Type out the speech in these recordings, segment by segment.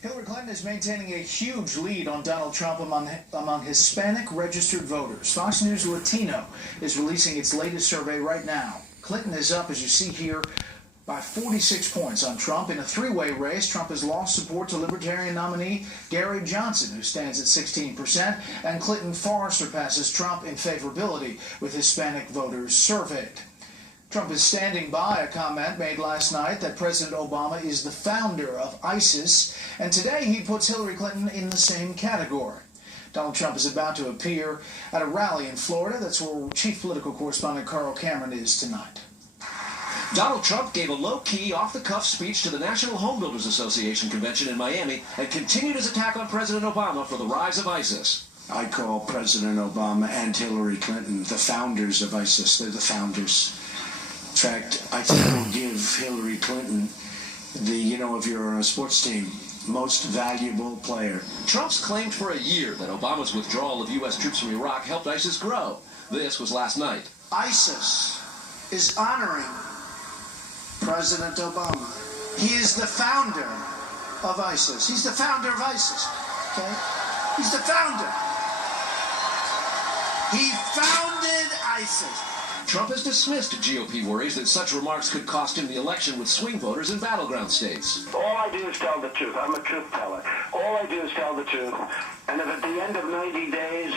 Hillary Clinton is maintaining a huge lead on Donald Trump among Hispanic registered voters. Fox News Latino is releasing its latest survey right now. Clinton is up, as you see here, by 46 points on Trump. In a three-way race, Trump has lost support to Libertarian nominee Gary Johnson, who stands at 16%, and Clinton far surpasses Trump in favorability with Hispanic voters surveyed. Trump is standing by a comment made last night that President Obama is the founder of ISIS, and today he puts Hillary Clinton in the same category. Donald Trump is about to appear at a rally in Florida. That's where chief political correspondent Carl Cameron is tonight. Donald Trump gave a low-key, off-the-cuff speech to the National Home Builders Association convention in Miami and continued his attack on President Obama for the rise of ISIS. I call President Obama and Hillary Clinton the founders of ISIS. They're the founders. In fact, I think we'll give Hillary Clinton the, if you're on a sports team, most valuable player. Trump's claimed for a year that Obama's withdrawal of U.S. troops from Iraq helped ISIS grow. This was last night. ISIS is honoring President Obama. He is the founder of ISIS. He's the founder of ISIS, okay? He's the founder. He founded ISIS. Trump has dismissed GOP worries that such remarks could cost him the election with swing voters in battleground states. All I do is tell the truth. I'm a truth teller. All I do is tell the truth. And if at the end of 90 days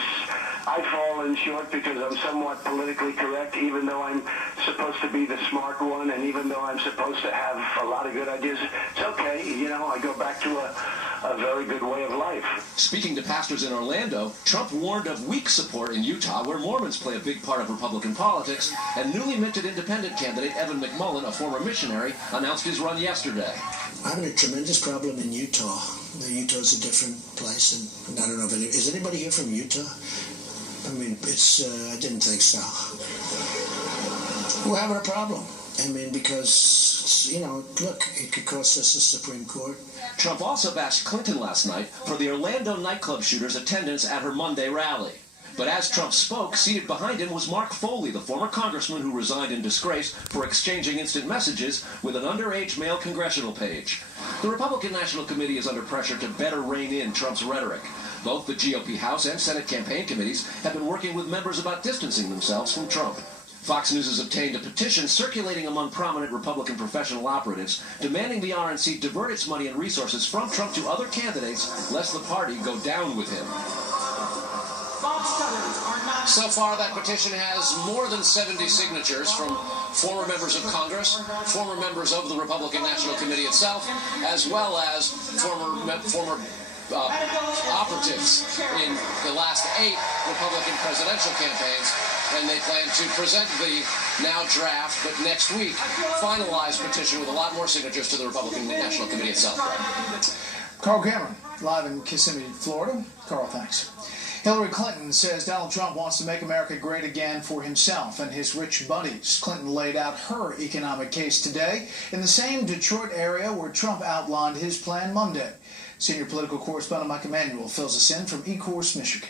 I fall in short because I'm somewhat politically correct, even though I'm supposed to be the smart one, and even though I'm supposed to have a lot of good ideas, it's okay. I go back to a very good way of life. Speaking to pastors in Orlando, Trump warned of weak support in Utah, where Mormons play a big part of Republican politics, and newly minted independent candidate Evan McMullin, a former missionary, announced his run yesterday. I'm having a tremendous problem in Utah. Utah's a different place, and I don't know if is anybody here from Utah? I mean, I didn't think so. We're having a problem. Because, look, it could cost us the Supreme Court. Trump also bashed Clinton last night for the Orlando nightclub shooter's attendance at her Monday rally. But as Trump spoke, seated behind him was Mark Foley, the former congressman who resigned in disgrace for exchanging instant messages with an underage male congressional page. The Republican National Committee is under pressure to better rein in Trump's rhetoric. Both the GOP House and Senate campaign committees have been working with members about distancing themselves from Trump. Fox News has obtained a petition circulating among prominent Republican professional operatives demanding the RNC divert its money and resources from Trump to other candidates lest the party go down with him. So far, that petition has more than 70 signatures from former members of Congress, former members of the Republican National Committee itself, as well as former operatives in the last 8 Republican presidential campaigns, and they plan to present the now draft, but next week, finalized petition with a lot more signatures to the Republican National Committee itself. Carl Cameron, live in Kissimmee, Florida. Carl, thanks. Hillary Clinton says Donald Trump wants to make America great again for himself and his rich buddies. Clinton laid out her economic case today in the same Detroit area where Trump outlined his plan Monday. Senior political correspondent Mike Emanuel fills us in from Ecorse, Michigan.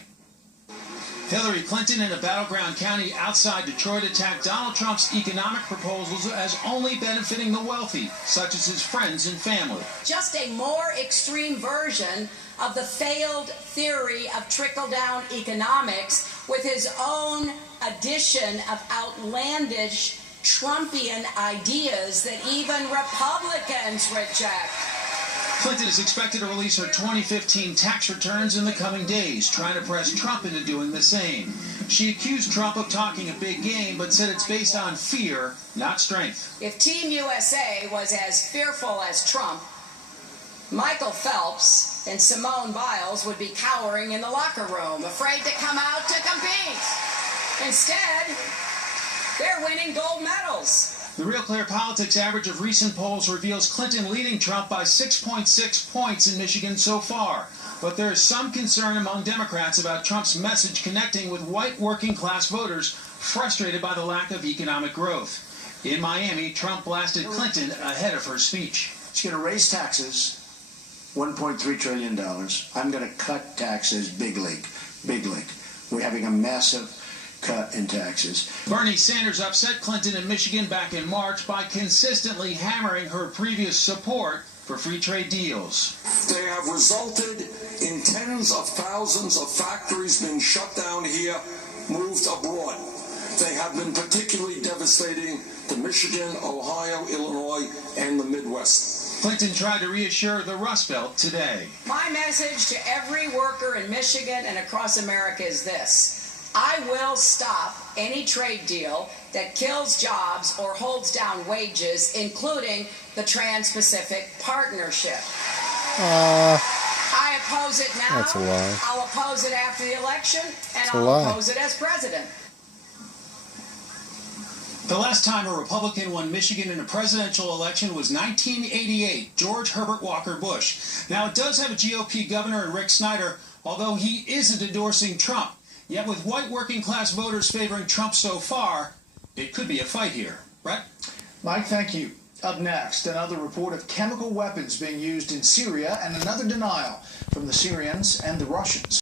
Hillary Clinton in a battleground county outside Detroit attacked Donald Trump's economic proposals as only benefiting the wealthy, such as his friends and family. Just a more extreme version of the failed theory of trickle-down economics with his own addition of outlandish Trumpian ideas that even Republicans reject. Clinton is expected to release her 2015 tax returns in the coming days, trying to press Trump into doing the same. She accused Trump of talking a big game, but said it's based on fear, not strength. If Team USA was as fearful as Trump, Michael Phelps and Simone Biles would be cowering in the locker room, afraid to come out to compete. Instead, they're winning gold medals. The Real Clear Politics average of recent polls reveals Clinton leading Trump by 6.6 points in Michigan so far. But there is some concern among Democrats about Trump's message connecting with white working-class voters frustrated by the lack of economic growth. In Miami, Trump blasted Clinton ahead of her speech. She's going to raise taxes, $1.3 trillion. I'm going to cut taxes, big league, big league. We're having a massive cut in taxes. Bernie Sanders upset Clinton in Michigan back in March by consistently hammering her previous support for free trade deals. They have resulted in tens of thousands of factories being shut down here, moved abroad. They have been particularly devastating to Michigan, Ohio, Illinois, and the Midwest. Clinton tried to reassure the Rust Belt today. My message to every worker in Michigan and across America is this: I will stop any trade deal that kills jobs or holds down wages, including the Trans-Pacific Partnership. I oppose it now. That's a lie. I'll oppose it after the election, and That's a I'll lie. oppose it as president. The last time a Republican won Michigan in a presidential election was 1988, George Herbert Walker Bush. Now, it does have a GOP governor in Rick Snyder, although he isn't endorsing Trump. Yet with white working-class voters favoring Trump so far, it could be a fight here. Brett? Mike, thank you. Up next, another report of chemical weapons being used in Syria and another denial from the Syrians and the Russians.